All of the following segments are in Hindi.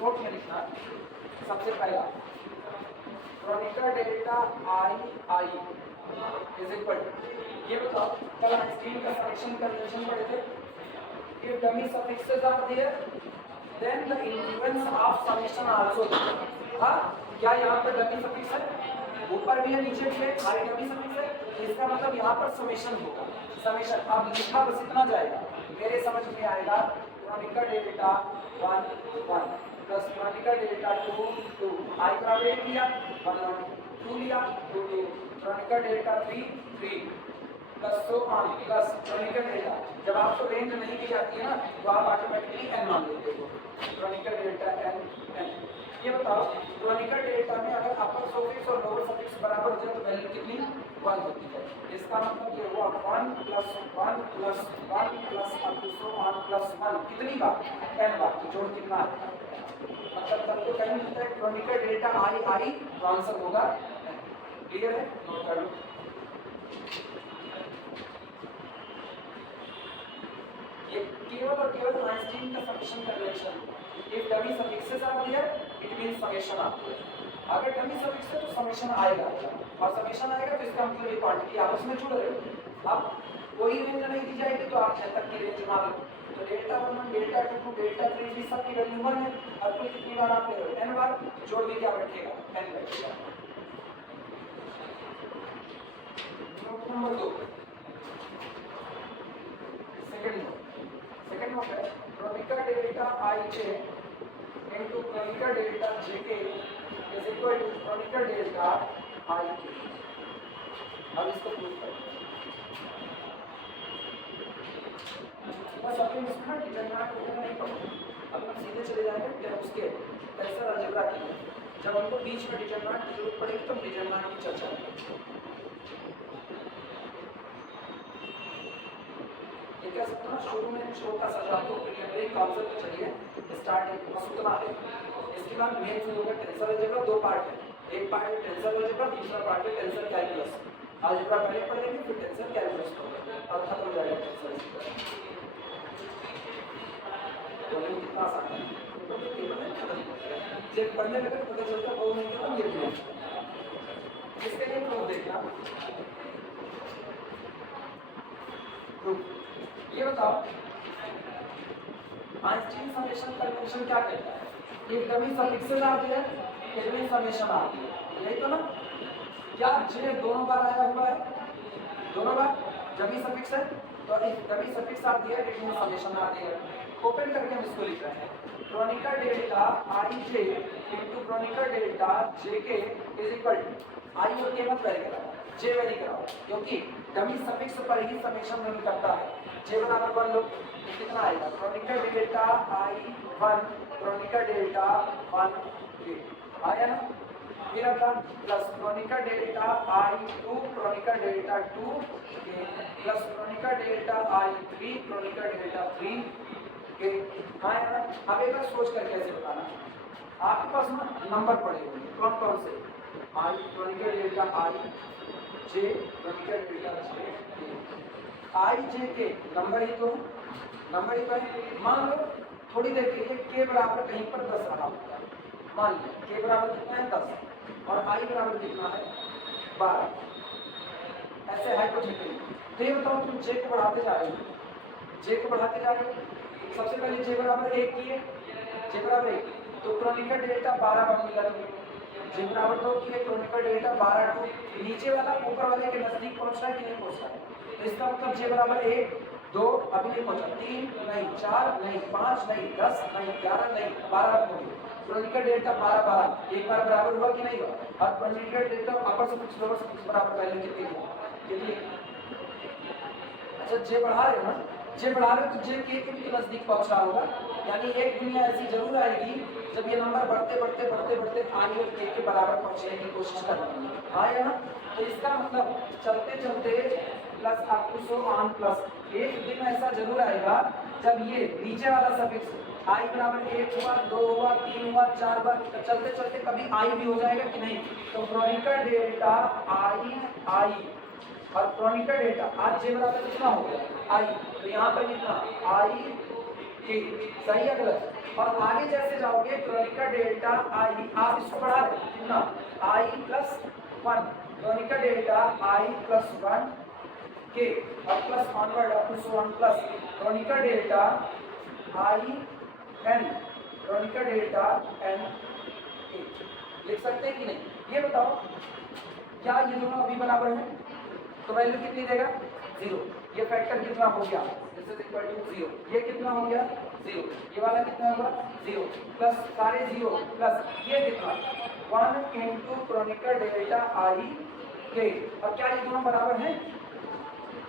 नोट में लिखना सबसे पहला Kronecker delta i i is equal to, ये बताओ कल आइंस्टीन का समेशन कन्वेंशन पढ़े थे, if dummy suffixes are there then the influence of summation also there। हाँ क्या यहाँ पर डमी सफिक्स है, ऊपर भी है नीचे भी है, आई डमी सफिक्स है, इसका मतलब यहाँ पर समेशन होगा। समेशन अब लिखा बस इतना जाएगा, मेरे समझ में आएगा Kronecker delta 1 1 plus Kronecker delta 2 2, i बराबर 1 लिया 1 1, 2 लिया 2 2, क्रोनिका डेल्टा 3 3 plus so on plus Kronecker delta. जब आपको रेंज नहीं दी जाती है ना तो आप ऑटोमेटिकली एन मान लेते हो, क्रोनिकल डेल्टा एन एन। ये बताओ क्रोनिकल डेल्टा में अगर अपर सफिक्स और लोअर सफिक्स बराबर हो जाए तो वैल्यू कितनी 1 होती है। इसका मतलब ये हुआ 1 plus 1 plus 1 plus up to so on plus 1 कितनी बार n बार, तो जोड़ कितना है, मतलब तब तो कहीं मिलता है क्रोनिकल डेल्टा आई आई तो आंसर होगा। क्लियर है, नोट कर लो। ये केवल और केवल आइंस्टीन का summation convention, if dummy suffixes are there it means summation आता है, अगर डमी सफिक्स है तो समेशन आएगा, और समेशन आएगा तो इसका मतलब ये क्वांटिटी आपस में जुड़ रहे हो। अब कोई रेंज नहीं दी जाएगी तो आप n तक की रेंज मान लो, तो डेल्टा 1 डेल्टा 2 डेल्टा 3 भी सब की वैल्यू 1 है, और कुल कितनी बार आप ले रहे हो n बार, जोड़ भी क्या बैठेगा n बैठेगा। नंबर 2 सेकंड नोट है Kronecker delta i j into Kronecker delta j k is equal to Kronecker delta i k. अब इसको प्रूव करें, बस अपने इसमें डिटरमिनेंट वगैरह नहीं पढ़ो, अब हम सीधे चले जाएंगे उसके टेंसर अलजेब्रा की। जब हमको बीच में डिटरमिनेंट की जरूरत पड़ेगी तो हम डिटरमिनेंट की चर्चा करेंगे। क्या सकता है शुरू में छोटा सा जो आपको प्रीलिमिनरी कॉन्सेप्ट चाहिए स्टार्टिंग बस उतना है। इसके बाद मेन जो होगा टेंसर अलजेब्रा, दो पार्ट है, एक पार्ट है टेंसर अलजेब्रा, दूसरा पार्ट है टेंसर कैलकुलस। अलजेब्रा पहले पढ़ेंगे फिर टेंसर कैलकुलस पढ़ेंगे और खत्म हो जाएगा टेंसर। तो कितना आसान है, जब पढ़ने लगे तो पता चलता बहुत नहीं था ये भी। इसके लिए प्रूफ देखना, ये बताओ आइंस्टीन समेशन कन्वेंशन क्या कहता है, एक डमी सफिक्सेस आती है इट मींस समेशन आती है, यही तो ना। क्या जे दोनों बार आया हुआ है, दोनों बार डमी सफिक्स है तो इफ डमी सफिक्स आती है इट मींस समेशन आती है। ओपन करके हम इसको लिख रहे हैं Kronecker delta i j into Kronecker delta j k is equal to आई और के मत वेरी कराओ, जे वेरी कराओ, क्योंकि डमी सफिक्स पर ही समेशन रन करता है। जे बराबर 1 लो तो कितना आएगा क्रोनिका डेल्टा आई 1 क्रोनिका डेल्टा 1 के आया ना, फिर अगला प्लस क्रोनिका डेल्टा आई 2 क्रोनिका डेल्टा 2 के प्लस क्रोनिका डेल्टा आई 3 क्रोनिका डेल्टा 3 के आया ना। अब एक बार सोच कर कैसे बताना, आपके पास ना नंबर पड़े हुए कौन कौन से, आई क्रोनिका डेल्टा आई जे क्रोनिका डेल्टा जे आई जे के नंबर ही तो नंबर ही पर मान लो थोड़ी देर के लिए के बराबर कहीं पर 10 रहा होगा, मान लो के बराबर कितना है 10 और आई बराबर कितना है 12, ऐसे हाइपोथेटिकली। तो ये बताओ तुम जे को बढ़ाते जा रहे हो, जे को बढ़ाते जा रहे हो, सबसे पहले जे बराबर 1 किए, जे बराबर 1 तो क्रोनिका डेल्टा 12 बन गया, जे बराबर 2 किए क्रोनिका डेल्टा 12 2, नीचे वाला ऊपर वाले के नजदीक पहुंच रहा है कि नहीं पहुंच रहा है, तो इसका मतलब जे बराबर 1 2 अभी नहीं पहुंचा, 3 नहीं 4 नहीं 5 नहीं 10 नहीं 11 नहीं 12 हो गई, क्रोनिका डेल्टा 12 12 एक बार बराबर हुआ कि नहीं हुआ, और क्रोनिका डेल्टा अपर सफिक्स लोअर सफिक्स बराबर वैल्यू कितनी। अच्छा जे बढ़ा रहे हो ना, जे बढ़ा रहे हो तो जे के भी नजदीक पहुंच रहा होगा, यानी एक दुनिया ऐसी जरूर आएगी जब ये नंबर बढ़ते बढ़ते बढ़ते बढ़ते आई और के बराबर पहुंचने की कोशिश करनी है, हाँ या ना। तो इसका मतलब चलते चलते plus up to so on plus एक दिन ऐसा जरूर आएगा जब ये नीचे वाला सफिक्स आई बराबर 1 हुआ 2 हुआ 3 हुआ 4 हुआ, चलते चलते कभी आई भी हो जाएगा कि नहीं। तो क्रोनिका डेल्टा आई आई और क्रोनिका डेल्टा आज जे बराबर कितना हो गया आई, तो यहाँ पर कितना आई के, सही है गलत? और आगे जैसे जाओगे क्रोनिका डेल्टा आई, आप इसको बढ़ा रहे कितना i plus 1, Kronecker delta i plus 1 k और plus onward up to 1 plus Kronecker delta i n, Kronecker delta n a. लिख सकते हैं कि नहीं? ये बताओ क्या ये दोनों अभी बराबर हैं? तो वैल्यू कितनी देगा? 0। ये फैक्टर कितना हो गया? This is equal to 0। ये कितना हो गया? 0। ये वाला कितना होगा? 0 प्लस सारे 0 प्लस ये कितना 1 इंटू क्रोनिका डेल्टा आई के। और क्या ये दोनों बराबर हैं?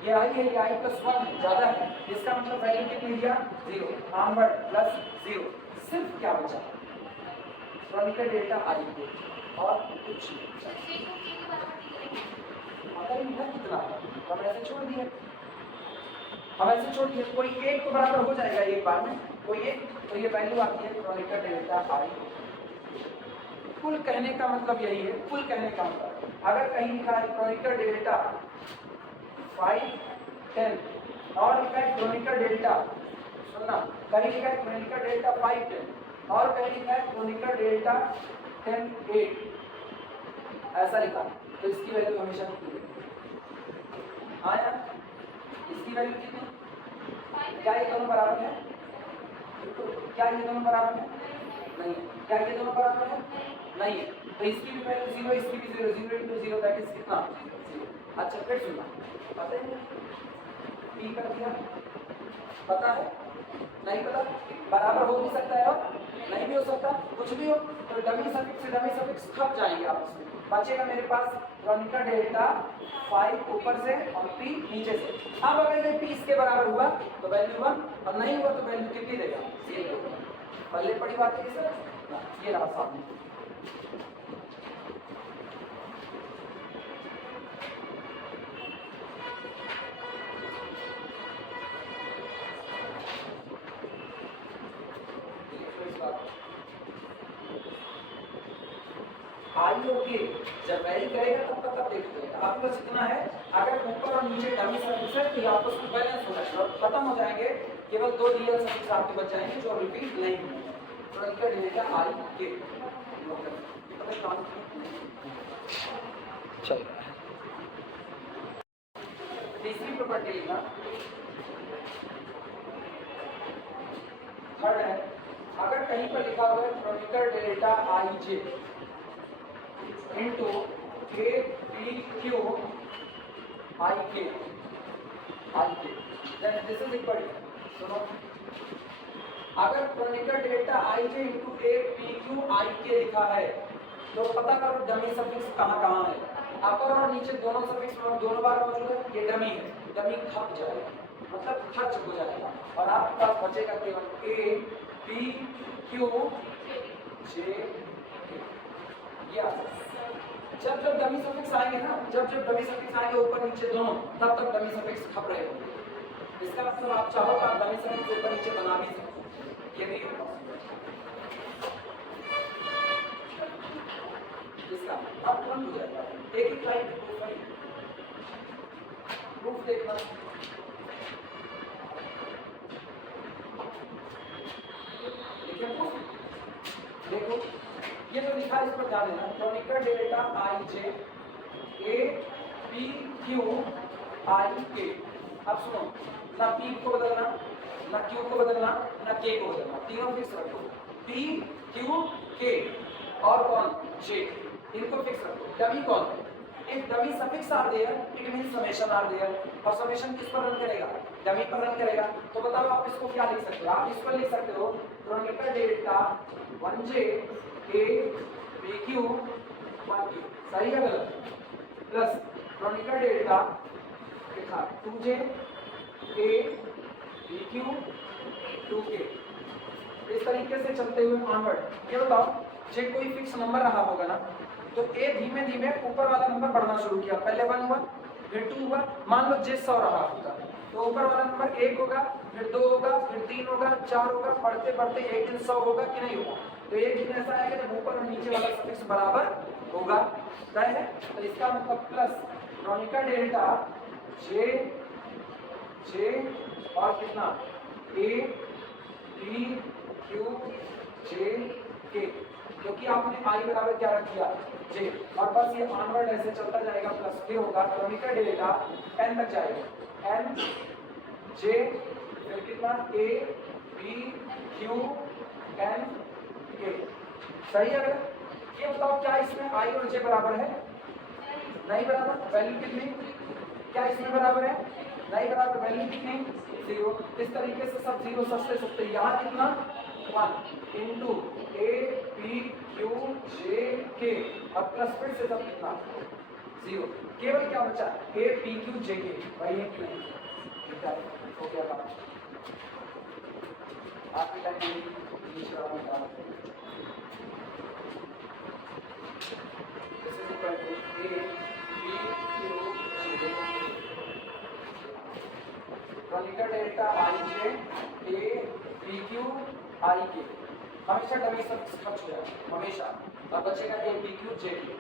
ये आई है, ये आई प्लस 1 है, ज्यादा है, इसका मतलब वैल्यू कितनी दिया? 0। Onward plus 0। सिर्फ क्या बचा? क्रोनिका डेल्टा आई के और कुछ नहीं। पता नहीं है कितना, हम ऐसे छोड़ दिए, हम ऐसे छोड़ दिए। कोई एक तो बराबर हो जाएगा एक बार में, कोई एक, तो ये वैल्यू आती है क्रोनिका डेल्टा आई। कुल कहने का मतलब यही है, कुल कहने का मतलब अगर कहीं लिखा है क्रोनिका डेल्टा 5 10 और लिखा है क्रोनिका डेल्टा, सुनना, कहीं लिखा है क्रोनिका डेल्टा 5 10 और कहीं लिखा है क्रोनिका डेल्टा 10 8, ऐसा लिखा तो इसकी वैल्यू हमेशा कितनी है? हाँ यार, इसकी वैल्यू कितनी? क्या ये दोनों बराबर है? क्या ये दोनों बराबर है? नहीं। क्या ये दोनों बराबर है? नहीं है। तो इसकी भी वैल्यू 0, इसकी भी 0, 0 इंटू 0 दैट इज कितना? 0। अच्छा फिर सुनना, पता है p कर दिया, पता है? नहीं पता? बराबर हो भी सकता है और नहीं भी हो सकता, कुछ भी हो। तो डमी सफिक्स से डमी सफिक्स खप जाएंगे आपस में। बचेगा मेरे पास क्रोनिका डेल्टा 5 ऊपर से और p नीचे से। अब अगर ये p इसके बराबर हुआ तो वैल्यू 1 और नहीं हुआ तो वैल्यू कितनी देगा? 0। पहले पड़ी बात है सर, ये रहा सामने। आई ओके जब वैरी करेगा तब तक देखते हैं। आपके पास इतना है, अगर ऊपर और नीचे डमी सफिक्स है तो आपस में बैलेंस होना चाहिए और खत्म हो जाएंगे, केवल 2 रियल सफिक्स आपके बच जाएंगे जो रिपीट नहीं होंगे। तो इनका डेल्टा आई के चल रहा है। तीसरी प्रॉपर्टी लिखना, थर्ड है, अगर कहीं पर लिखा हुआ है Kronecker delta i j into k p q i k then this is equal to, सुनो, अगर Kronecker delta i j into a p q i k लिखा है तो पता करो डमी सफिक्स कहाँ कहाँ है। अपर और नीचे दोनों सफिक्स में दोनों बार मौजूद है, ये डमी है, डमी खप जाएगा मतलब खर्च हो जाएगा और आपके पास बचेगा केवल ए पी क्यू जे। जब जब डमी सफिक्स आएंगे ना, जब जब डमी सफिक्स आएंगे ऊपर नीचे दोनों, तब तक डमी सफिक्स खप रहे होंगे। इसका मतलब आप चाहो तो आप डमी सफिक्स ऊपर नीचे बना भी सकते हो, ये भी होगा। इसका अब तुरंत हो जाएगा, एक ही लाइन प्रूफ देखना। देखो ये तो लिखा है, इस पर ध्यान देना, chronicle delta i j a p q i k. अब सुनो, ना पी को बदलना, ना क्यू को बदलना, ना के को बदलना, तीनों फिक्स रखो, पी क्यू के और कौन जे, इनको फिक्स रखो। डमी कौन है? If dummy suffix are there it means summation are there, और समेशन किस पर रन करेगा? डमी पर रन करेगा। तो बताओ आप इसको क्या लिख सकते हो? आप इसको लिख सकते हो क्रोनिकल डेल्टा 1j ए पी क्यू 1q, सही है गलत? प्लस क्रोनिकल डेल्टा लिखा 2j ए पी क्यू 2k। इस तरीके से चलते हुए ऑनवर्ड। ये बताओ जे कोई फिक्स नंबर रहा होगा ना, तो ए धीमे धीमे ऊपर वाला नंबर बढ़ना शुरू किया, पहले 1 हुआ फिर 2 हुआ, मान लो जे 100 रहा होगा तो ऊपर वाला नंबर 1 होगा, फिर 2 होगा, फिर 3 होगा, 4 होगा, बढ़ते बढ़ते एक दिन 100 होगा कि नहीं होगा? तो एक दिन ऐसा आएगा जब ऊपर और नीचे वाला सफिक्स बराबर होगा, तय है। तो इसका मतलब प्लस क्रोनिकल डेल्टा जे जे और कितना ए पी क्यू जे के, क्योंकि आपने आई बराबर क्या रख दिया जे, और बस ये ऑनवर्ड ऐसे चलता जाएगा, प्लस फिर होगा क्रमिक डेटा एन तक जाएगा, एन जे फिर कितना ए बी क्यू एन के, सही है। ये बताओ क्या इसमें आई और जे बराबर है? नहीं बराबर, वैल्यू कितनी? क्या इसमें बराबर है? नहीं बराबर, वैल्यू कितनी? 0। इस तरीके से सब जीरो सस्ते सस्ते, यहाँ कितना 1 इंटू ए पी क्यू जे के, अब प्लस फिर से सब कितना 0, केवल क्या बचा ए पी क्यू जे के, भाई ये कि नहीं हो गया काम आपकी टाइम नीचे वाला निकाल, this is equal to a p q j Kronecker delta i j a p q i k, हमेशा डमी सब खर्च हो जाएगा हमेशा, अब बचेगा ए पी क्यू जे के।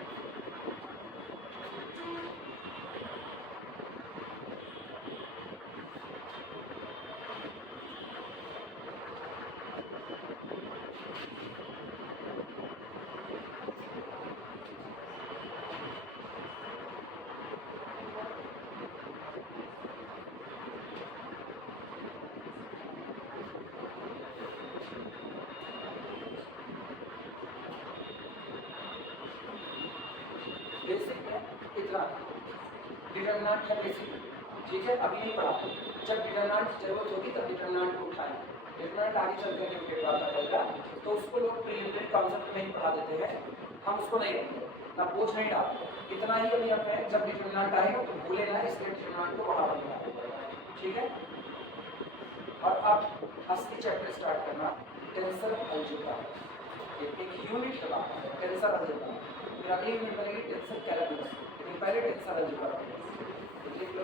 बेसिक में इतना डिटरमिनेंट है बेसिक, ठीक है। अभी नहीं पढ़ा, जब डिटरमिनेंट जरूरत होगी तब डिटरमिनेंट को उठाएं, डिटरमिनेंट आगे चल कर के बात करेगा, तो उसको लोग प्रीलिमिनरी कॉन्सेप्ट में ही पढ़ा देते हैं, हम उसको नहीं ना बोझ नहीं डालते, इतना ही अभी हमें जब डिटरमिनेंट आएगा तो भूले ना, इसलिए डिटरमिनेंट को वहाँ पर मिला, ठीक है। और अब असली चैप्टर स्टार्ट करना टेंसर अलजेब्रा, एक यूनिट लगा टेंसर अलजेब्रा, फिर अगली यूनिट बनेगी टेंसर कैलकुलस, लेकिन पहले टेंसर अलजेब्रा लिख लो।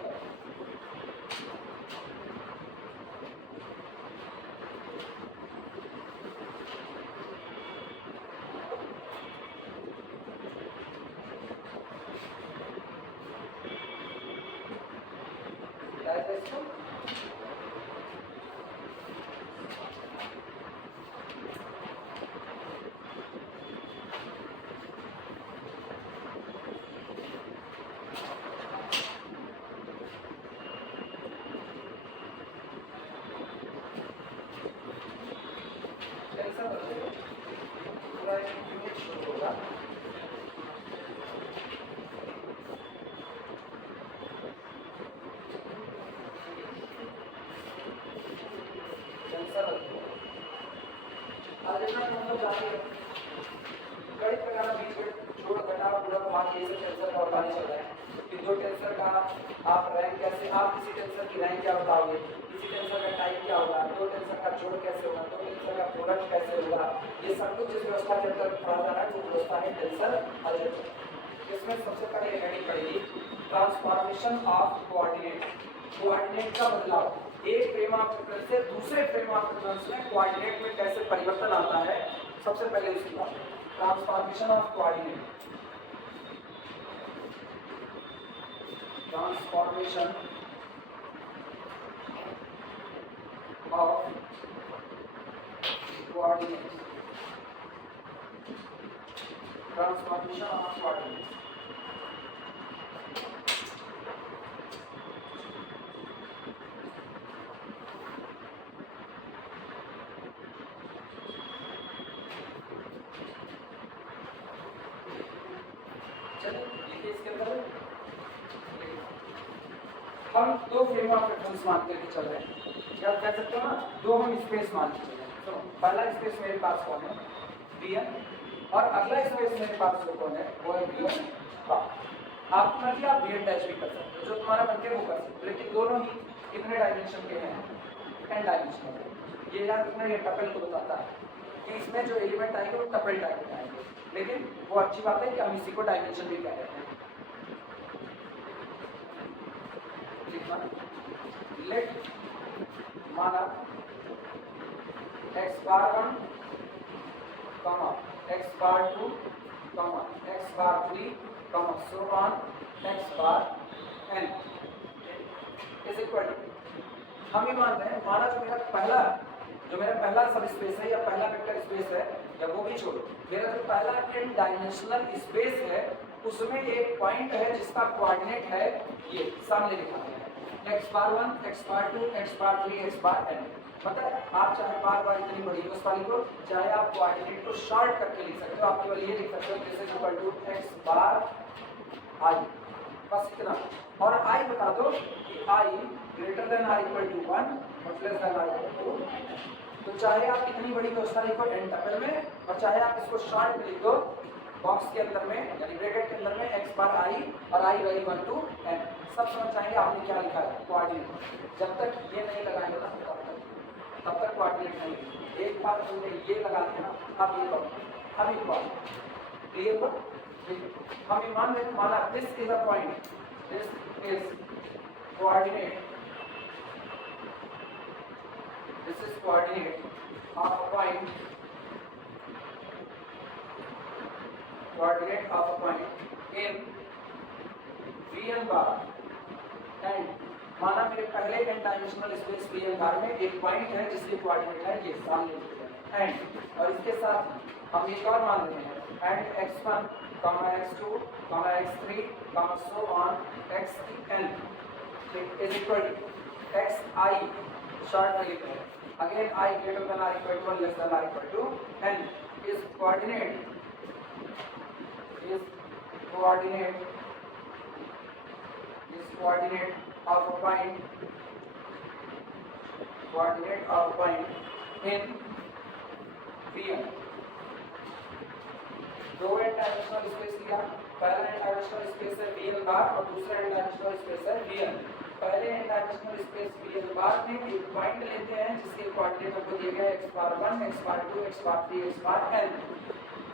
आप रैंक कैसे, आप किसी टेंसर की रैंक क्या बताओगे, किसी टेंसर का टाइप क्या होगा, दो टेंसर का जोड़ कैसे होगा, दो टेंसर का प्रोडक्ट कैसे होगा, ये सब कुछ जिस व्यवस्था के अंदर पढ़ा जा रहा है वो व्यवस्था है टेंसर अलजेब्रा। इसमें सबसे पहले हेडिंग पड़ेगी ट्रांसफॉर्मेशन ऑफ कोऑर्डिनेट, कोऑर्डिनेट का बदलाव, एक फ्रेम ऑफ रेफरेंस से दूसरे फ्रेम ऑफ रेफरेंस में कोऑर्डिनेट में कैसे परिवर्तन आता है, सबसे पहले उसकी बात transformation of coordinate, transformation of coordinates, transformation of coordinates, चलिए लिखिए इसके अंदर हम दो फ्रेम ऑफ रेफरेंस मान करके चल रहे हैं, या कह सकते हो ना दो हम स्पेस मान के चल रहे हैं। तो पहला स्पेस मेरे पास कौन है Bn, और अगला स्पेस मेरे पास जो कौन है वो है Bn बार। आप मर्जी आप Bn डैश भी कर सकते हो, जो तुम्हारा बनके वो कर सकते हो, लेकिन दोनों ही कितने डायमेंशन के हैं, n डायमेंशन। ये याद रखना, ये टपल को बताता है कि इसमें जो एलिमेंट आएंगे वो टपल टाइप के आएंगे, लेकिन वो अच्छी बात है कि हम इसी को डायमेंशन भी कह रहे हैं। लेट माना x bar 1 comma x bar 2 comma x bar 3 comma so on x bar n is equal to, हम ये मान रहे हैं, माना जो मेरा पहला सब स्पेस है या पहला वेक्टर स्पेस है या वो भी छोड़ो, मेरा जो पहला n डायमेंशनल स्पेस है उसमें एक पॉइंट है जिसका कोऑर्डिनेट है ये सामने लिखा है x bar 1, x bar 2, x bar 3, x bar n। मतलब आप चाहे बार बार इतनी बड़ी उस वाली को, चाहे आप कोऑर्डिनेट को शॉर्ट करके लिख सकते हो, आप केवल ये लिख सकते हो this is equal to x bar i, बस इतना। और i बता दो कि i greater than r equal to 1 और less than r equal to, तो चाहे आप इतनी बड़ी व्यवस्था लिखो n टपल में और चाहे आप इसको शॉर्ट में लिख दो बॉक्स के अंदर में यानी ब्रैकेट के अंदर में x बार i और i value equal to n। सब समझ जाएंगे आपने क्या लिखा है कोऑर्डिनेट। जब तक ये नहीं लगाएंगे ना तब तक कोऑर्डिनेट नहीं। एक बार तुमने ये लगा दिया ना, अब ये करो, अब एक बार क्लियर हो। हम ये मान लेते माना this is a point, this is coordinate, this is coordinate of a point, coordinate of a point in Vn bar and माना मेरे पहले n डायमेंशनल स्पेस Vn बार में एक पॉइंट है जिसके कोऑर्डिनेट है ये सामने एंड, और इसके साथ हम एक और मान रहे हैं and x1, x2, x3, so on xn is equal to xi short में लिखते हैं again i greater than r equal to 1 less than r equal to n is coordinate of a point in Vn। दो n डायमेंशनल स्पेस लिया, पहला n डायमेंशनल स्पेस है Vn बार और दूसरा n डायमेंशनल स्पेस है Vn। पहले n डायमेंशनल स्पेस Vn बार में एक पॉइंट लेते हैं जिसके कोऑर्डिनेट हमको दिए गए x bar 1, x bar 2, x bar 3, x bar n।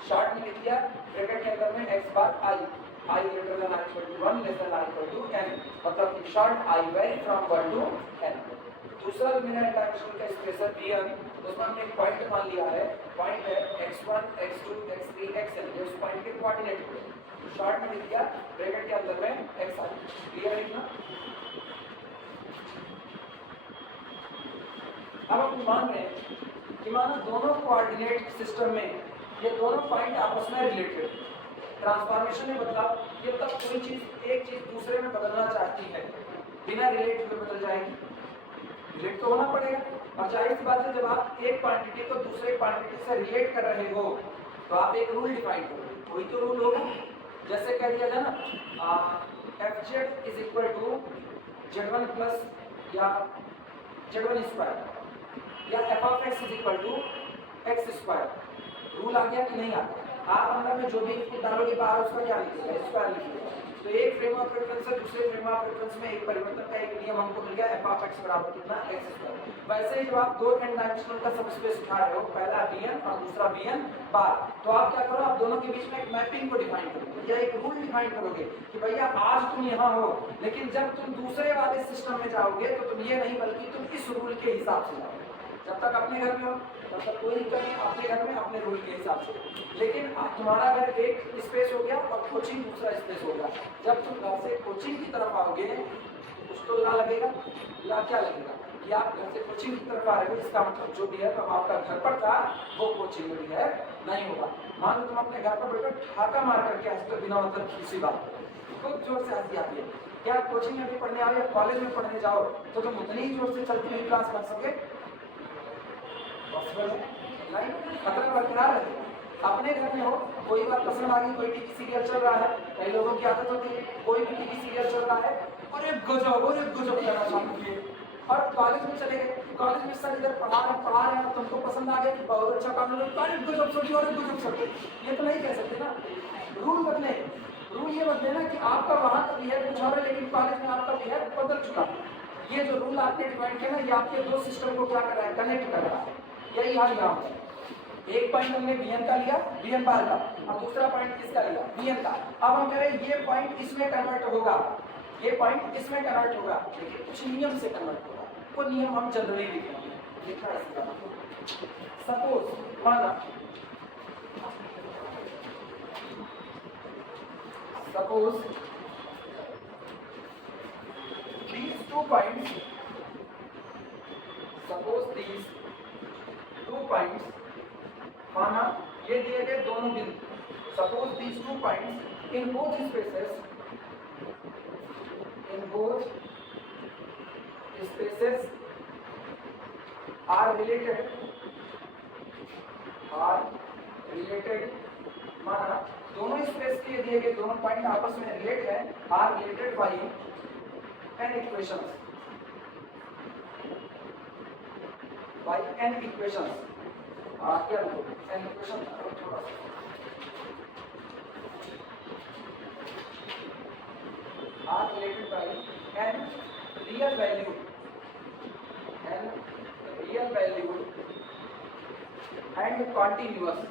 Short में लिख दिया ब्रैकेट के अंदर में x bar i greater than r equal to 1 less than r equal to n, मतलब in short i vary from 1 to n। दूसरा जो मेरा डायमेंशन का स्पेस है Vn, उसमें हमने एक पॉइंट मान लिया है, पॉइंट है x1, x2, x3, xn, ये उस पॉइंट के कोऑर्डिनेट है। शॉर्ट में लिख दिया ब्रैकेट के अंदर में xi, क्लियर है ना। अब हम मान रहे हैं कि मानो दोनों कोऑर्डिनेट सिस्टम में ये दोनों पॉइंट आपस में रिलेटेड, ट्रांसफॉर्मेशन में बदलाव, ये मतलब कोई चीज एक चीज दूसरे में बदलना चाहती है बिना रिलेट हुए बदल जाएगी, रिलेट तो होना पड़ेगा। और जाहिर सी बात है जब आप एक क्वांटिटी को दूसरे क्वांटिटी से रिलेट कर रहे हो तो आप एक रूल डिफाइन करोगे, कोई तो रूल होगा। जैसे कह दिया जाए ना fz is equal to z1 plus या z1 स्क्वायर या f of x is equal to x square, rule आ गया कि नहीं आ गया। आप अंदर में जो भी इनपुट डालोगे बाहर उसका क्या लिखिएगा, स्क्वायर लिखिएगा। तो एक फ्रेम ऑफ रेफरेंस से दूसरे फ्रेम ऑफ रेफरेंस में एक परिवर्तन का एक नियम हमको मिल गया f ऑफ x बराबर कितना x स्क्वायर। वैसे ही जब आप दो n डायमेंशनल का सब स्पेस उठा रहे हो, पहला Vn और दूसरा Vn बार, तो आप क्या करो, आप दोनों के बीच में एक मैपिंग को डिफाइन करोगे या एक रूल डिफाइन करोगे कि भैया आज तुम यहाँ हो, लेकिन जब तुम दूसरे वाले सिस्टम में जाओगे तो तुम ये नहीं बल्कि तुम इस रूल के हिसाब से जाओगे। जब तक अपने घर में हो तब तक कोई दिक्कत नहीं, अपने घर में अपने रूल के हिसाब से। लेकिन तुम्हारा घर एक स्पेस हो गया और कोचिंग दूसरा स्पेस होगा, जब तुम घर से कोचिंग की तरफ आओगे कुछ तो ला लगेगा, या क्या लगेगा कि आप घर से कोचिंग की तरफ आ रहे हो, इसका मतलब जो भी है तो आपका घर पर था वो कोचिंग में भी है नहीं होगा। मान लो तुम अपने घर पर बैठो ठाका मार करके हंसते बिना मतलब किसी बात खूब जोर से हंसी आती है, क्या कोचिंग में भी पढ़ने आओ या कॉलेज में पढ़ने जाओ तो तुम उतनी ही जोर से चलती हुई क्लास कर सके, पॉसिबल नहीं, खतरा बरकरार है। अपने घर में हो, कोई बात पसंद आ गई, कोई टीवी सीरियल चल रहा है, कई लोगों की आदत होती है कोई भी टीवी सीरियल चल रहा है और एक गजब करना चालू किए। और कॉलेज में चले गए, कॉलेज में सर इधर पढ़ा रहे हैं, तुमको पसंद आ गया कि बहुत अच्छा काम है, गजब सोचिए और गजब सोचिए, ये तो नहीं कह सकते ना। रूल बदले, रूल ये बदले ना कि आपका वहाँ का बिहेव कुछ और है लेकिन कॉलेज में आपका बिहेव बदल चुका है। ये जो रूल आपने डिफाइन किया ना, ये आपके दो सिस्टम को क्या कर रहा है, कनेक्ट कर रहा है। यही हाल यहाँ है, एक पॉइंट हमने Vn का लिया, Vn बार का, और दूसरा पॉइंट किसका लिया, Vn का। अब हम कह रहे हैं ये पॉइंट इसमें कन्वर्ट होगा, ये पॉइंट इसमें कन्वर्ट होगा, लेकिन कुछ नियम से कन्वर्ट होगा। वो नियम हम जनरली लिखेंगे। सपोज माना, suppose these two points, suppose these points, माना ये दिए गए दोनों बिंदु, suppose these 2 points in both spaces are related, माना दोनों स्पेस के दिए गए दोनों पॉइंट आपस में रिलेट है, are related by n equations, क्या एन इक्वेशन थोड़ा are related by n real value and continuous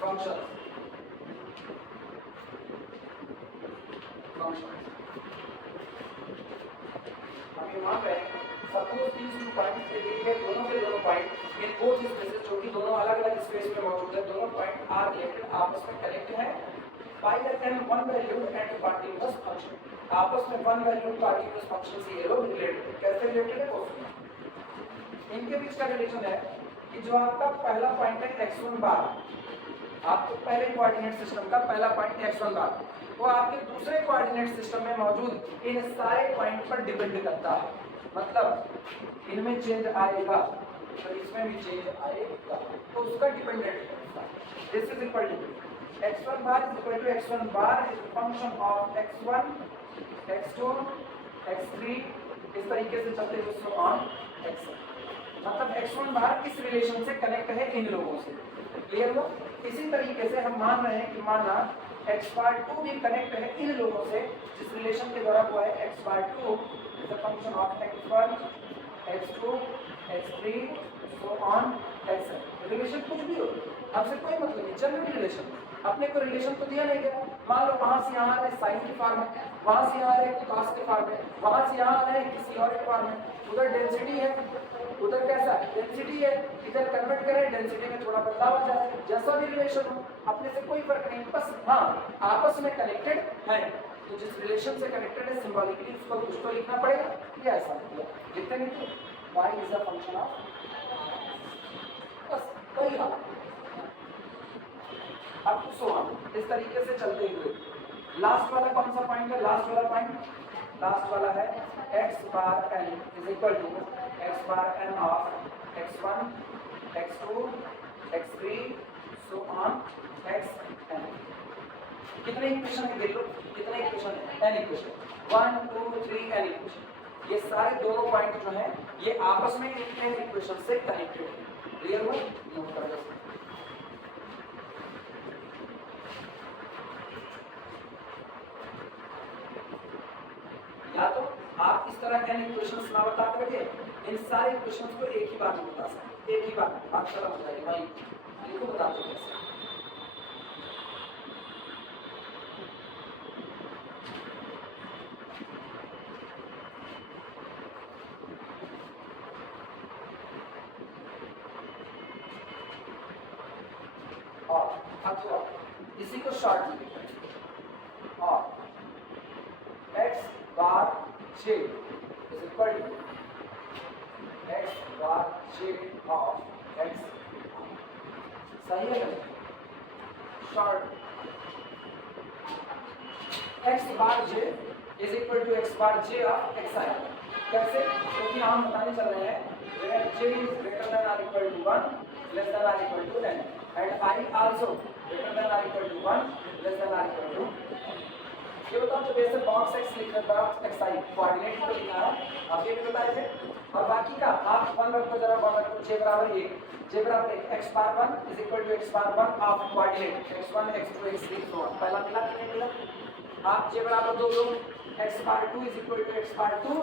functions. हम ये मान रहे हैं सपोज these 2 पॉइंट्स के दिए गए दोनों के दोनों पॉइंट इन बोथ स्पेसेस, जो कि दोनों अलग अलग स्पेस में मौजूद है, दोनों पॉइंट आर रिलेटेड आपस में कनेक्ट है by the one valued and continuous function, आपस में वन वैल्यूड कंटीन्यूअस फंक्शन से ये लोग रिलेटेड है। कैसे रिलेटेड है वो सुनिए। इनके बीच का रिलेशन है कि जो आपका पहला पॉइंट है x1 बार, आपके पहले कोऑर्डिनेट सिस्टम का पहला पॉइंट x1 बार, वो आपके दूसरे कोऑर्डिनेट सिस्टम में मौजूद इन सारे पॉइंट पर डिपेंड करता है, मतलब इनमें चेंज आएगा तो इसमें भी चेंज आएगा, तो उसका डिपेंडेंट है। This is equal to x1 bar is equal to x1 bar is function of x1 x2 x3 इस तरीके से चलते हुए सो ऑन xn, मतलब x1 बार इस रिलेशन से कनेक्ट है इन लोगों से, क्लियर हो। इसी तरीके से हम मान रहे हैं कि माना x बार 2 भी कनेक्ट है इन लोगों से जिस रिलेशन के द्वारा हुआ है x bar 2 is a function of x1 x2 x3 so on xn। Relation कुछ भी हो, हमसे कोई मतलब नहीं, जनरल रिलेशन, अपने को रिलेशन तो दिया नहीं गया। मान लो वहां से यहाँ आ रहे साइन के फॉर्म में, वहां से यहाँ आ रहे कॉस के फॉर्म में, वहां से यहाँ आ रहे किसी और के फॉर्म में, उधर डेंसिटी है, उधर कैसा डेंसिटी है, इधर कन्वर्ट करें डेंसिटी में थोड़ा बदलाव आ जाए, जैसा भी रिलेशन हो अपने से कोई फर्क नहीं, बस हाँ आपस में कनेक्टेड है, तो जिस रिलेशन से कनेक्टेड है सिंबॉलिकली उसको कुछ तो लिखना पड़ेगा, ये ऐसा किया लिखते नहीं थे y is a function of, बस वही हाल अब सो ऑन इस तरीके से चलते हुए। लास्ट वाला कौन सा पॉइंट है, लास्ट वाला है x bar n is equal to x bar n of x1 x2 x3 so on xn। कितने इक्वेशन है देख लो, कितने इक्वेशन है, n इक्वेशन, 1 2 3 n इक्वेशन, ये सारे दोनों पॉइंट जो हैं ये आपस में n इक्वेशन से कनेक्टेड है, क्लियर हुआ। नोट कर लो, या तो आप इस तरह के इक्वेशंस ना बता करके इन सारे इक्वेशंस को एक ही बार में बता सकते, एक ही बार बात खत्म हो जाएगी भाई, इनको बताते कैसे। और अथवा इसी को शॉर्ट में लिखते हैं, और x bar j is equal to x bar j of x, सही है ना, short x bar j is equal to x bar j of xi, कैसे, क्योंकि हम बताने चल रहे हैं where j is greater than or equal to 1 less than or equal to n and I also greater than or equal to 1 less than or equal to, ये बताओ जो वैसे बॉक्स x लिख रखा है x i कोऑर्डिनेट को लिखा है, आप ये भी बताए थे, और बाकी का आप 1 रखो जरा, 1 रखो, j बराबर 1 x bar 1 is equal to x bar 1 of coordinate x1 x2 x3 so on, पहला मिला कि नहीं मिला, आप j बराबर 2 लो, x bar 2 is equal to x bar 2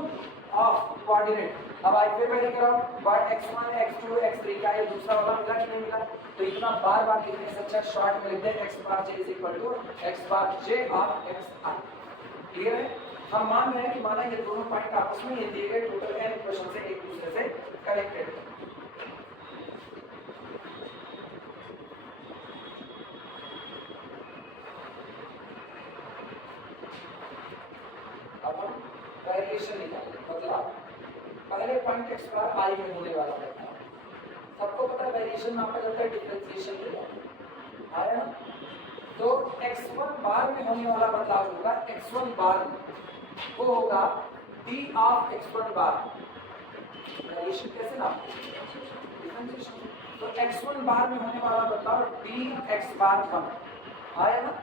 of coordinate, अब आई पे पहले कराओ बार x1 x2 x3 का ये दूसरा वाला मिला कि नहीं मिला, तो इतना बार बार लिखने से अच्छा शॉर्ट में लिख दे x bar j is equal to x bar j of xi, clear है। हम मान रहे हैं कि माना ये दोनों पॉइंट आपस में ये दिए गए टोटल n इक्वेशन से एक दूसरे से कनेक्टेड है। अब हम वेरिएशन निकालें, बदलाव। पहले पॉइंट एक्स बार आई में होने वाला है, सबको पता है वेरिएशन मापा जाता है डिफरेंशिएशन के आया ना। तो x1 बार में होने वाला बदलाव होगा x1 बार में, वो होगा d of x1 bar. Variation कैसे नापते हैं? तो x1 बार में होने वाला बदलाव dx बार 1 आया ना।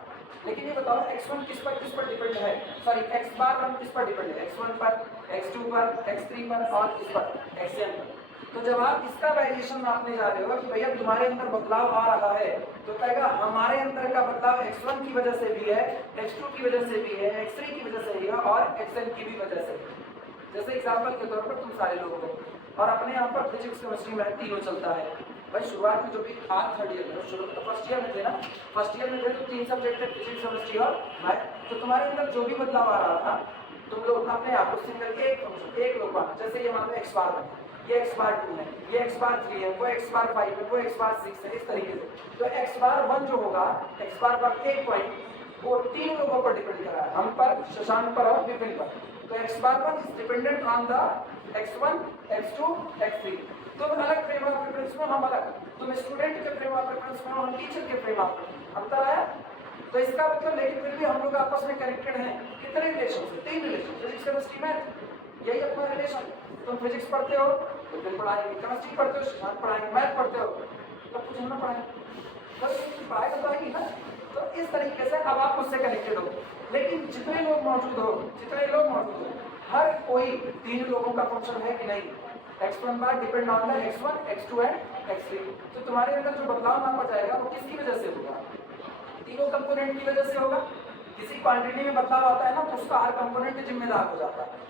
लेकिन ये बताओ x1 किस पर डिपेंड है, सॉरी x बार 1 किस पर डिपेंड है, x1 पर, x2 पर, x3 पर और किस पर, xn पर। तो जब आप इसका वेरिएशन नापने जा रहे हो कि भैया तुम्हारे अंदर बदलाव आ रहा है, तो कहेगा हमारे अंदर का बदलाव x1 की वजह से भी है, x2 की वजह से भी है, x3 की वजह से भी है और xn की भी वजह से। जैसे एग्जांपल के तौर पर तुम सारे लोग हो और अपने यहाँ पर फिजिक्स केमिस्ट्री मैथ तीनों चलता है। भाई शुरुआत में जो भी आज थर्ड ईयर में, शुरू तो फर्स्ट ईयर में थे ना, फर्स्ट ईयर में थे तो 3 सब्जेक्ट थे, फिजिक्स केमिस्ट्री और मैथ। तो तुम्हारे अंदर जो भी बदलाव आ रहा था तुम लोग अपने आप को सिंगल एक लोग मानो, जैसे ये मान लो x बार 1 ये x बार 2 है, ये x बार 3 है, वो x बार 5 है, वो x बार 6 है, इस तरीके से। तो x बार 1 जो होगा, x बार 1 एक पॉइंट वो 3 लोगों पर डिपेंड कर रहा है, हम पर, शशांक पर और विपिन पर। तो x bar 1 is dependent on the x1, x2, x3। तुम अलग फ्रेम ऑफ रेफरेंस में, हम अलग, तुम स्टूडेंट के फ्रेम ऑफ रेफरेंस में, हम टीचर के फ्रेम ऑफ रेफरेंस, अंतर आया। तो इसका मतलब लेकिन फिर भी हम लोग आपस में कनेक्टेड हैं, कितने रिलेशन से, 3 रिलेशन, फिजिक्स केमिस्ट्री मैथ, यही अपना रिलेशन। तुम फिजिक्स पढ़ते हो तो फिर पढ़ाएंगे, केमिस्ट्री पढ़ते हो शशांक पढ़ाएंगे, मैथ पढ़ते हो तो कुछ हम पढ़ाएंगे, बस पढ़ाई तो आएगी ना। तो इस तरीके से अब आप मुझसे कनेक्टेड हो। लेकिन जितने लोग मौजूद हो, हर कोई 3 लोगों का फंक्शन है कि नहीं, x1 bar depend on the x1, x2 and x3। तो तुम्हारे अंदर जो बदलाव नापा जाएगा वो किसकी वजह से होगा, तीनों कंपोनेंट की वजह से होगा। किसी क्वांटिटी में बदलाव आता है ना तो उसका हर कंपोनेंट जिम्मेदार हो जाता है।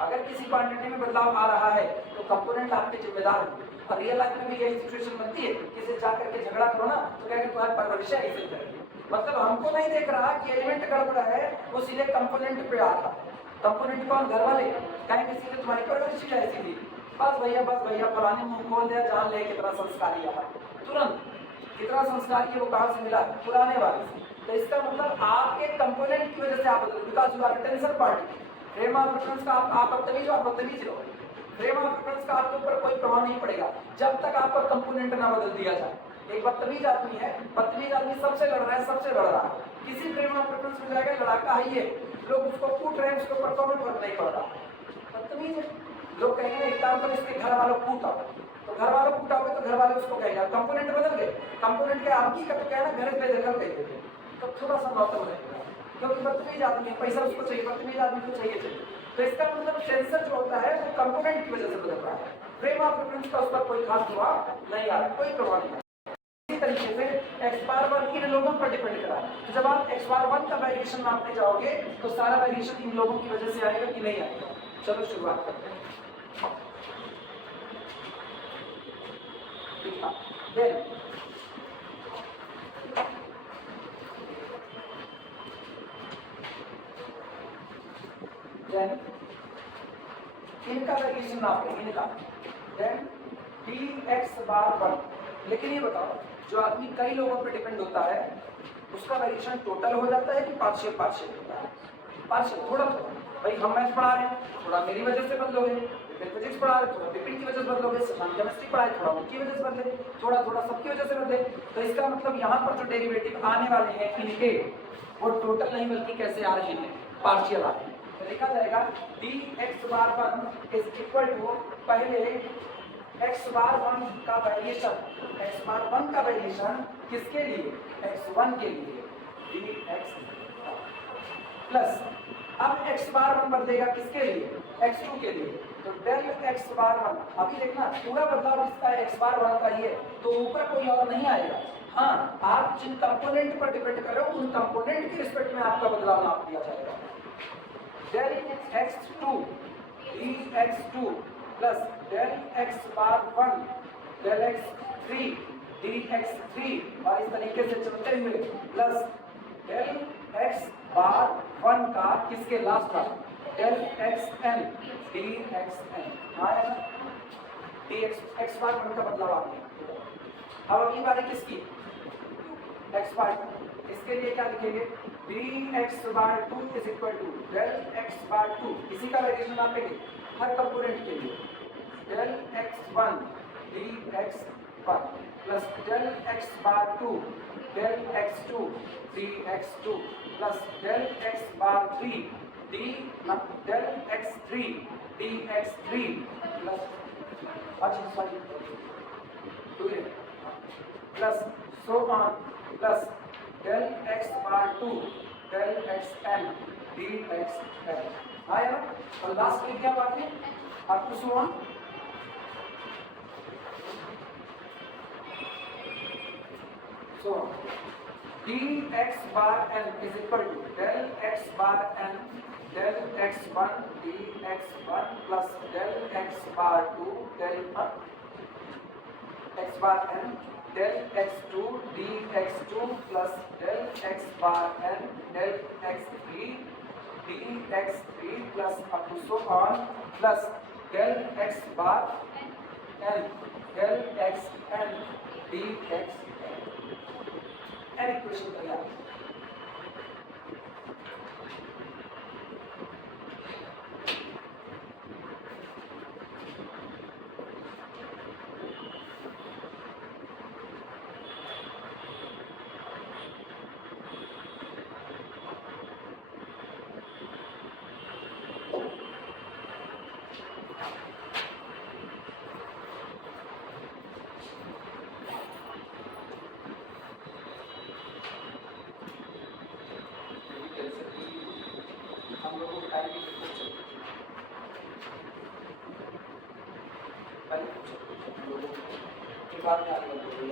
अगर किसी क्वांटिटी में बदलाव आ रहा है तो कंपोनेंट आपके जिम्मेदार होंगे। और रियल लाइफ में भी यही सिचुएशन बनती है, किसी जा करके झगड़ा करो ना तो कहेंगे तुम्हारी परवरिश ऐसे करेगी, मतलब हमको नहीं देख रहा कि एलिमेंट गड़बड़ है, वो सीधे कंपोनेंट पे आ रहा है। कंपोनेंट कौन, घर वाले कहेंगे सीधे तुम्हारी परवरिश ऐसी थी, बस भैया फलाने मुंह खोल दिया, जान ले कितना संस्कारी है, तुरंत कितना संस्कारी है वो कहाँ से मिला, पुराने वाले से। तो इसका मतलब आपके कंपोनेंट की वजह से आप बदल, because you are tension party. Frame of reference का आप बदतमीज हो, आप बदतमीज रहो। फ्रेम ऑफ रेफरेंस का आपके ऊपर कोई प्रभाव नहीं पड़ेगा जब तक आपका कंपोनेंट ना बदल दिया जाए। एक बदतमीज आदमी है, बदतमीज आदमी सबसे लड़ रहा है, किसी फ्रेम ऑफ रेफरेंस में जाएगा लड़ाका है ये, लोग उसको कूट रहे हैं, उसके ऊपर कमेंट फर्क नहीं पड़ रहा, बदतमीज है। लोग कहेंगे एक काम करो, इसके घर वालों कूटा, तो घर वालों कूटाओगे तो घर वाले उसको कहेंगे कंपोनेंट बदल गए, कंपोनेंट के आपकी का तो कहना घर पे देखकर कह देते, तो थोड़ा सा नौतम रहेगा, क्योंकि बदतमीज आदमी है, पैसा उसको चाहिए, बदतमीज आदमी को चाहिए। तो इसका मतलब सेंसर जो होता है वो कंपोनेंट की वजह से बदल रहा है, फ्रेम ऑफ रेफरेंस का उस पर कोई खास प्रभाव नहीं आ रहा, कोई प्रभाव नहीं। इसी तरीके से x बार 1 इन लोगों पर डिपेंड करा है। तो जब आप x बार 1 का वेरिएशन नापने जाओगे तो सारा वेरिएशन इन लोगों की वजह से आएगा कि नहीं आएगा। चलो शुरुआत करते हैं। इनका वेरिएशन नापे, इनका देन dx बार 1। लेकिन ये बताओ जो आदमी कई लोगों पे डिपेंड होता है उसका वेरिएशन टोटल हो जाता है कि पार्शियल होता है? पार्शियल, थोड़ा भाई हम मैथ पढ़ा रहे हैं, थोड़ा मेरी वजह से बदलोगे, फिर फिजिक्स पढ़ा रहे थोड़ा विपिन की वजह से बदलोगे, केमिस्ट्री पढ़ाए थोड़ा उनकी वजह से बदले, थोड़ा सबकी वजह से बदले। तो इसका मतलब यहाँ पर जो डेरिवेटिव आने वाले हैं इनके वो टोटल नहीं बल्कि कैसे आ रहे हैं, पार्शियल आ रहे हैं। तो लिखा जाएगा dx bar 1 is equal to पहले x बार 1 का वेरिएशन, x बार 1 का वेरिएशन किसके लिए, x1 के लिए dx प्लस अब x बार 1 बदलेगा किसके लिए, x2 के लिए, तो डेल x बार 1। अभी देखना पूरा बदलाव इसका x बार 1 का ही है, तो ऊपर कोई और नहीं आएगा। हाँ, आप जिन कंपोनेंट पर डिपेंड कर रहे हो उन कंपोनेंट के रिस्पेक्ट में आपका बदलाव नाप दिया जाएगा। Del x2 dx2 plus del x bar 1 del x3 dx3 और इस तरीके से चलते हुए प्लस डेल x बार 1 का किसके लास्ट का डेल xn dxn। हाँ है ना, x बार 1 का बदलाव आ गया। अब अगली बारी किसकी, x बार, इसके लिए क्या लिखेंगे dx bar 2 is equal to del x bar 2, इसी का वेरिएशन आप लेंगे हर कंपोनेंट के लिए, del x1 dx1 plus del x bar 2 del x2 dx2 plus del x bar 3 del x3 dx3 plus plus so on plus del x bar 2 del xn dxn आया ना। और लास्ट में क्या बात है, up to so on so dx bar n is equal to del x bar n del x1 dx1 plus del x bar 2 del x bar n del x2 dx2 plus del x bar n del x3 dx3 plus up to so on plus del x bar n del x n dx n equation तैयार। हम लोगों को टाइम की कितनी चाहिए, पहले पूछो लोगों के बाद में आगे बढ़ो,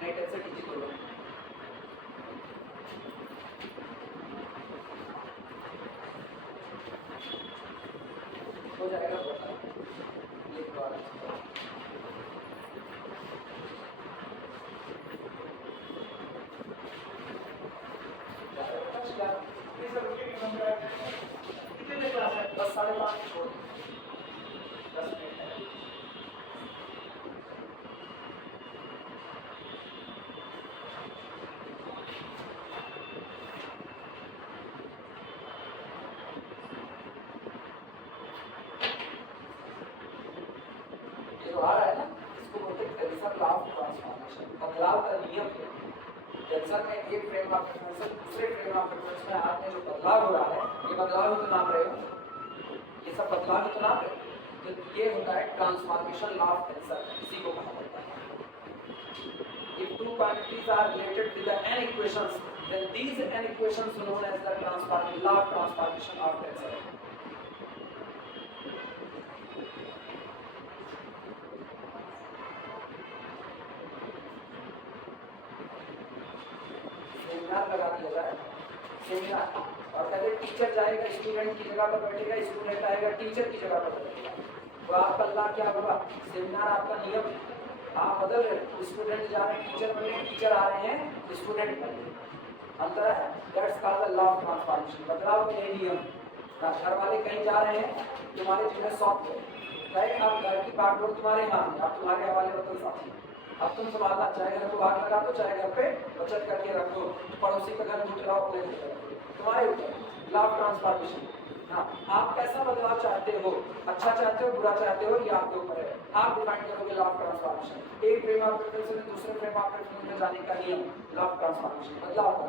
नहीं टेंशन कीजिए कोई बात हो जाएगा ये बात। बस 5:30 छोड़ 10 मिनट है। ये जो आ रहा है ना, इसको बोलते हैं टेंसर लॉ ऑफ ट्रांसफॉर्मेशन, बदलाव का नियम है। टेंसर में एक फ्रेम ऑफ रेफरेंस से दूसरे फ्रेम ऑफ रेफरेंस में आप में जो बदलाव हो रहा है, ये बदलाव ही तो नाप रहे हो, ये सब बदलाव ही तो नाप रहे हो। तो ये होता है ट्रांसफॉर्मेशन लॉ ऑफ टेंसर, इसी को कहा जाता है। If two quantities are related with the n equations, then these n equations are known as the transformation law of transformation of tensor. Seminar लगा दिया जाए, सेमिनार, और पहले टीचर जाएगा स्टूडेंट की जगह पर बैठेगा, स्टूडेंट आएगा टीचर की जगह पर बैठेगा। तो आपका ला क्या होगा, सेमिनार आपका नियम है, आप बदल रहे, स्टूडेंट जा रहे हैं टीचर बने, टीचर आ रहे हैं स्टूडेंट बने, अंतर है। That's called the law of transformation, बदलाव का यही नियम। घर वाले कहीं जा रहे हैं, तुम्हारे जिन्हें सौंप गए, अब घर की बागडोर तुम्हारे हाथ में, अब तुम्हारे हवाले बदल सकते, अब तुम संभालना, चाहे घर को भाग लगा दो, चाहे घर पे बचत करके रख दो, पड़ोसी का घर लूट लाओ, अपने तुम्हारे ऊपर लॉ ऑफ ट्रांसफॉर्मेशन। हाँ, आप कैसा बदलाव चाहते हो, अच्छा चाहते हो, बुरा चाहते हो, ये आपके ऊपर है, आप डिफाइन करोगे लॉ ऑफ ट्रांसफॉर्मेशन। एक फ्रेम ऑफ रेफरेंस से दूसरे फ्रेम ऑफ रेफरेंस में जाने का नियम लॉ ऑफ ट्रांसफॉर्मेशन, बदलाव का।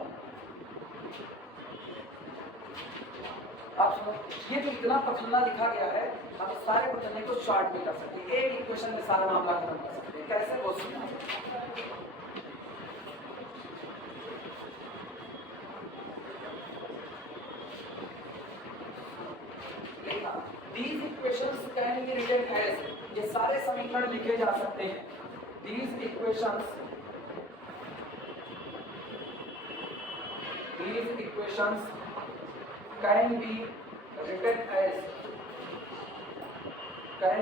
आप सुनो, ये जो इतना पखन्ना लिखा गया है, हम सारे पखन्ने को शॉर्ट में कर सकते हैं, एक इक्वेशन में सारा मामला खत्म कर सकते हैं। कैसे, वो सुनना। These equations can be written as, ये सारे समीकरण लिखे जा सकते हैं। These equations can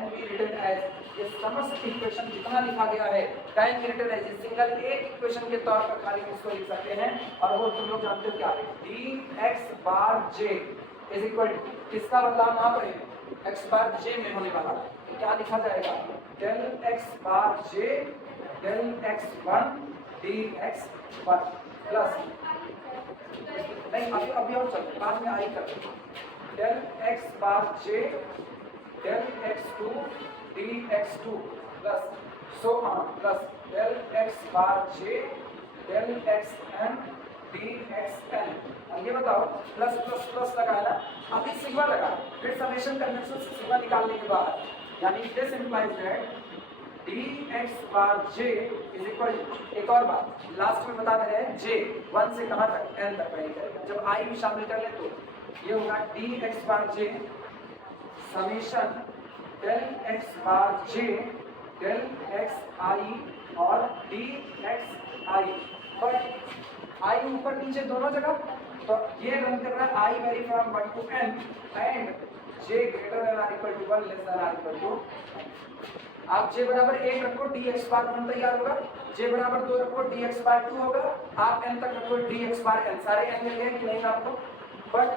be written as, ये समस्त इक्वेशन जितना लिखा गया है can be written as, single एक इक्वेशन के तौर पर खाली इसको लिख सकते हैं, और वो तुम लोग जानते हो क्या है, dx bar j is equal to, किसका बदलाव नाप रहे हैं, x बार j में होने वाला है, तो क्या लिखा जाएगा, del x bar j del x1 dx1 plus नहीं अभी और चलते बाद में आई करते del x bar j del x2 dx2 plus so on plus del x bar j del xn dxn। अब ये बताओ प्लस प्लस प्लस लगाया ना, अभी सिग्मा लगा, फिर समेशन कन्वेंशन से सिग्मा निकालने के बाद यानी this implies that dx bar j is equal, एक और बात लास्ट में बता दे रहे हैं j 1 से कहां तक n तक वैरी करेगा, जब i भी शामिल कर ले तो ये होगा dx bar j summation del x bar j del xi और dxi, बट i ऊपर नीचे दोनों जगह, तो ये रन कर रहा है i vary from 1 to n and j greater than or equal to 1 less than or equal to, आप j बराबर 1 रखो dx बार 1 तैयार होगा, j बराबर 2 रखो dx बार 2 होगा, आप n तक रखो dx बार n, सारे n मिल गए कि नहीं आपको, बट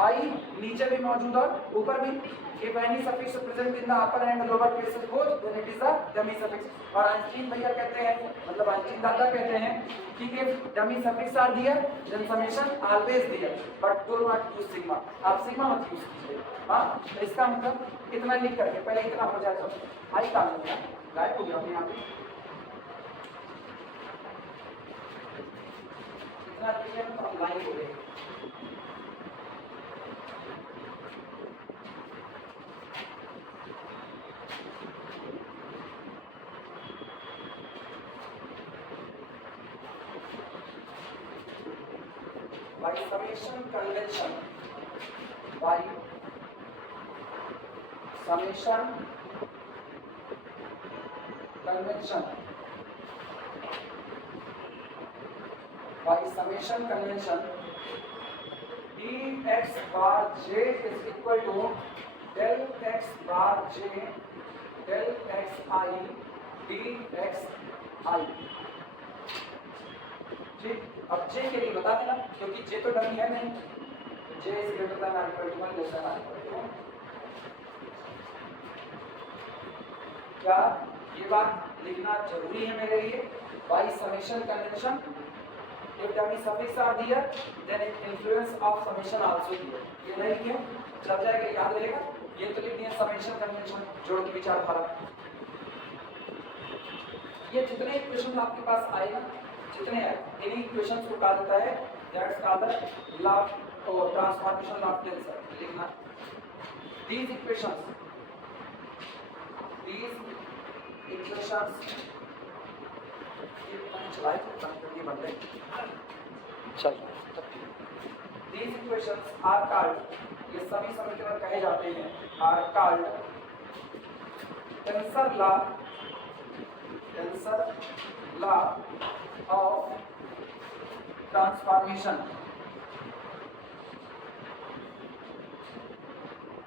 I नीचे भी मौजूद और ऊपर भी, if any suffix present in the upper and lower cases both then it is a dummy suffix। और आइंस्टीन भैया कहते हैं, मतलब आइंस्टीन दादा कहते हैं कि if dummy suffix are there then summation always there but do not use sigma, आप sigma मत यूज कीजिए। हाँ, तो इसका मतलब इतना लिख करके पहले इतना हो जाए तो आई काम हो गया, गायब हो गया अपने यहाँ पे, इतना लिखे तो हम लाइन हो गए। By summation convention, by summation convention, by summation convention, dx bar j is equal to del x bar j del xi dxi। ठीक, अब j के लिए बता देना क्योंकि j तो डमी है नहीं, j is greater than or equal to 1 less than or equal to 1। क्या ये बात लिखना जरूरी है मेरे लिए, by summation convention if dummy suffix are there then influence of summation also here, ये नहीं क्यों चल जाएगा, याद रहेगा, ये तो लिख दिया समेशन कन्वेंशन जोड़ के विचारधारा। ये जितने इक्वेशन आपके पास आए ना, जितने हैं इन्हीं इक्वेशंस को कहा जाता है दैट्स कॉल्ड लॉ और ट्रांसफॉर्मेशन ऑफ टेंसर। लिखना these equations चलाए तो ये बनते चल these equations are called, ये सभी समीकरण कहे जाते हैं are called tensor law of transformation,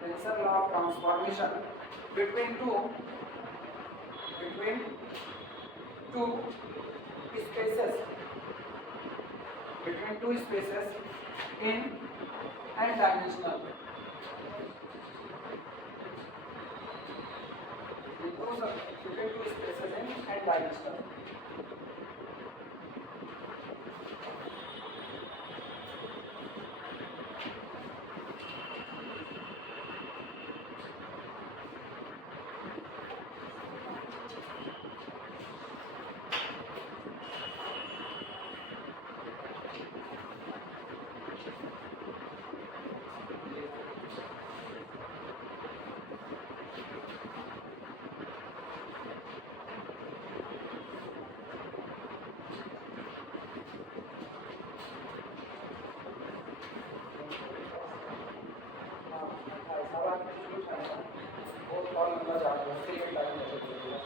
tensor law of transformation between two spaces, between two spaces in n dimensional, between two spaces in n dimensional।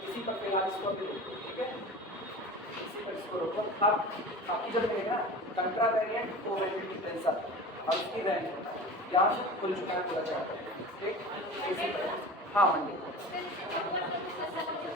इसी पर फिलहाल इसको भी रोको, ठीक है, इसी पर इसको रोको। अब आपकी जब मिलेगा कंट्रावेरिएंट कोवेरिएंट टेंसर और उसकी रैंक यहाँ से खुल चुका है पूरा चैप्टर, ठीक, इसी पर हाँ मंडी